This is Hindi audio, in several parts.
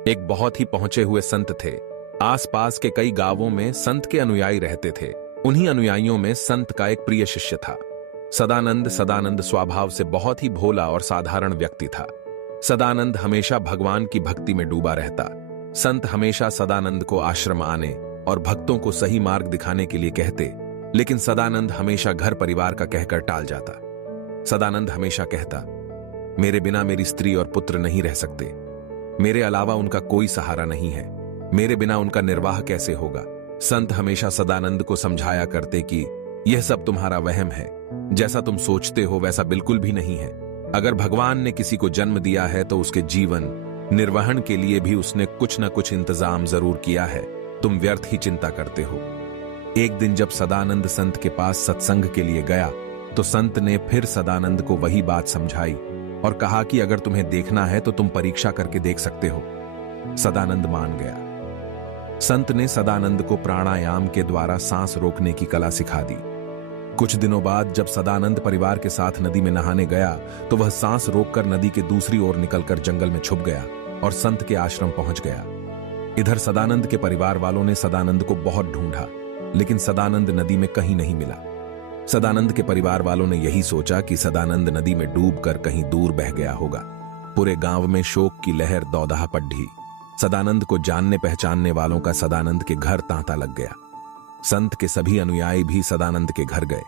एक बहुत ही पहुंचे हुए संत थे। आसपास के कई गांवों में संत के अनुयायी रहते थे। उन्हीं अनुयायियों में संत का एक प्रिय शिष्य था सदानंद। सदानंद स्वभाव से बहुत ही भोला और साधारण व्यक्ति था। सदानंद हमेशा भगवान की भक्ति में डूबा रहता। संत हमेशा सदानंद को आश्रम आने और भक्तों को सही मार्ग दिखाने के लिए कहते, लेकिन सदानंद हमेशा घर परिवार का कहकर टाल जाता। सदानंद हमेशा कहता, मेरे बिना मेरी स्त्री और पुत्र नहीं रह सकते, मेरे अलावा उनका कोई सहारा नहीं है, मेरे बिना उनका निर्वाह कैसे होगा। संत हमेशा सदानंद को समझाया करते कि यह सब तुम्हारा वहम है, जैसा तुम सोचते हो वैसा बिल्कुल भी नहीं है। अगर भगवान ने किसी को जन्म दिया है तो उसके जीवन निर्वहन के लिए भी उसने कुछ न कुछ इंतजाम जरूर किया है, तुम व्यर्थ ही चिंता करते हो। एक दिन जब सदानंद संत के पास सत्संग के लिए गया तो संत ने फिर सदानंद को वही बात समझाई और कहा कि अगर तुम्हें देखना है तो तुम परीक्षा करके देख सकते हो। सदानंद मान गया। संत ने सदानंद को प्राणायाम के द्वारा सांस रोकने की कला सिखा दी। कुछ दिनों बाद जब सदानंद परिवार के साथ नदी में नहाने गया तो वह सांस रोककर नदी के दूसरी ओर निकलकर जंगल में छुप गया और संत के आश्रम पहुंच गया। इधर सदानंद के परिवार वालों ने सदानंद को बहुत ढूंढा, लेकिन सदानंद नदी में कहीं नहीं मिला। सदानंद के परिवार वालों ने यही सोचा कि सदानंद नदी में डूबकर कहीं दूर बह गया होगा। पूरे गांव में शोक की लहर दौदहा पड़ी। सदानंद को जानने पहचानने वालों का सदानंद के घर तांता लग गया। संत के सभी अनुयायी भी सदानंद के घर गए।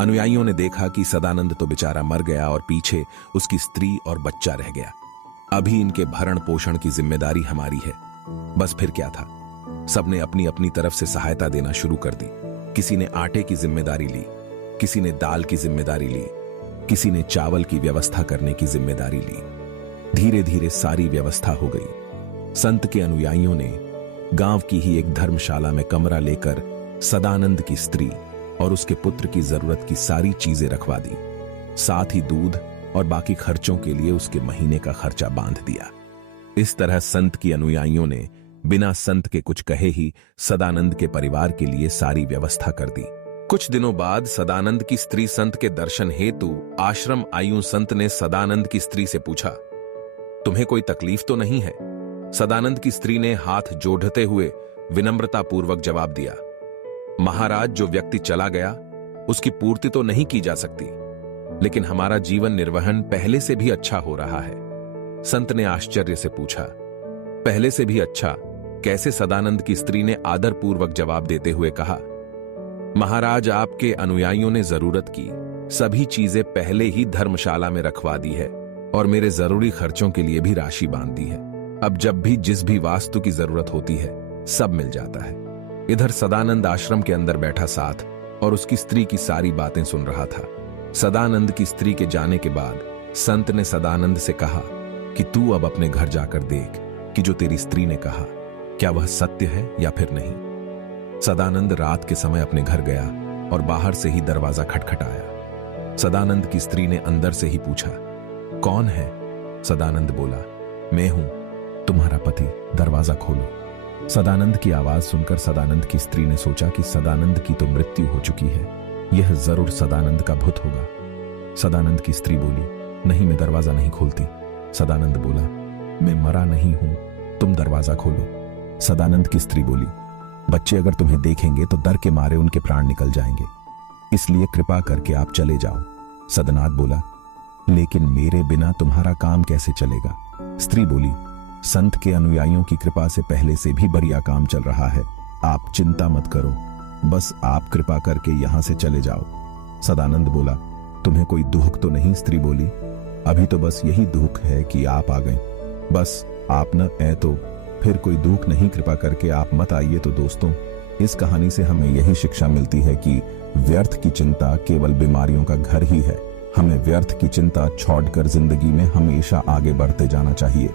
अनुयायियों ने देखा कि सदानंद तो बेचारा मर गया और पीछे उसकी स्त्री और बच्चा रह गया। अभी इनके भरण पोषण की जिम्मेदारी हमारी है। बस फिर क्या था, सबने अपनी अपनी तरफ से सहायता देना शुरू कर दी। किसी ने आटे की जिम्मेदारी ली, किसी ने दाल की जिम्मेदारी ली, किसी ने चावल की व्यवस्था करने की जिम्मेदारी ली। धीरे धीरे सारी व्यवस्था हो गई। संत के अनुयायियों ने गांव की ही एक धर्मशाला में कमरा लेकर सदानंद की स्त्री और उसके पुत्र की जरूरत की सारी चीजें रखवा दी। साथ ही दूध और बाकी खर्चों के लिए उसके महीने का खर्चा बांध दिया। इस तरह संत की अनुयायियों ने बिना संत के कुछ कहे ही सदानंद के परिवार के लिए सारी व्यवस्था कर दी। कुछ दिनों बाद सदानंद की स्त्री संत के दर्शन हेतु आश्रम आई। संत ने सदानंद की स्त्री से पूछा, तुम्हें कोई तकलीफ तो नहीं है? सदानंद की स्त्री ने हाथ जोड़ते हुए विनम्रता पूर्वक जवाब दिया, महाराज, जो व्यक्ति चला गया उसकी पूर्ति तो नहीं की जा सकती, लेकिन हमारा जीवन निर्वहन पहले से भी अच्छा हो रहा है। संत ने आश्चर्य से पूछा, पहले से भी अच्छा कैसे? सदानंद की स्त्री ने आदरपूर्वक जवाब देते हुए कहा, महाराज, आपके अनुयायियों ने जरूरत की सभी चीजें पहले ही धर्मशाला में रखवा दी है और मेरे जरूरी खर्चों के लिए भी राशि बांध दी है। अब जब भी जिस भी वास्तु की जरूरत होती है सब मिल जाता है। इधर सदानंद आश्रम के अंदर बैठा साथ और उसकी स्त्री की सारी बातें सुन रहा था। सदानंद की स्त्री के जाने के बाद संत ने सदानंद से कहा कि तू अब अपने घर जाकर देख कि जो तेरी स्त्री ने कहा क्या वह सत्य है या फिर नहीं। सदानंद रात के समय अपने घर गया और बाहर से ही दरवाजा खटखटाया। सदानंद की स्त्री ने अंदर से ही पूछा, कौन है? सदानंद बोला, मैं हूं, तुम्हारा पति, दरवाजा खोलो। सदानंद की आवाज सुनकर सदानंद की स्त्री ने सोचा कि सदानंद की तो मृत्यु हो चुकी है, यह जरूर सदानंद का भूत होगा। सदानंद की स्त्री बोली, नहीं, मैं दरवाजा नहीं खोलती। सदानंद बोला, मैं मरा नहीं हूं, तुम दरवाजा खोलो। सदानंद की स्त्री बोली, बच्चे अगर तुम्हें देखेंगे तो डर के मारे उनके प्राण निकल जाएंगे, इसलिए कृपा करके आप चले जाओ। सदानंद बोला, लेकिन मेरे बिना तुम्हारा काम कैसे चलेगा? स्त्री बोली, संत के अनुयायियों की कृपा से पहले से भी बढ़िया काम चल रहा है, आप चिंता मत करो, बस आप कृपा करके यहां से चले जाओ। सदानंद बोला, तुम्हें कोई दुख तो नहीं? स्त्री बोली, अभी तो बस यही दुख है कि आप आ गए, बस आप न आए तो फिर कोई दुख नहीं, कृपा करके आप मत आइए। तो दोस्तों, इस कहानी से हमें यही शिक्षा मिलती है कि व्यर्थ की चिंता केवल बीमारियों का घर ही है। हमें व्यर्थ की चिंता छोड़कर जिंदगी में हमेशा आगे बढ़ते जाना चाहिए।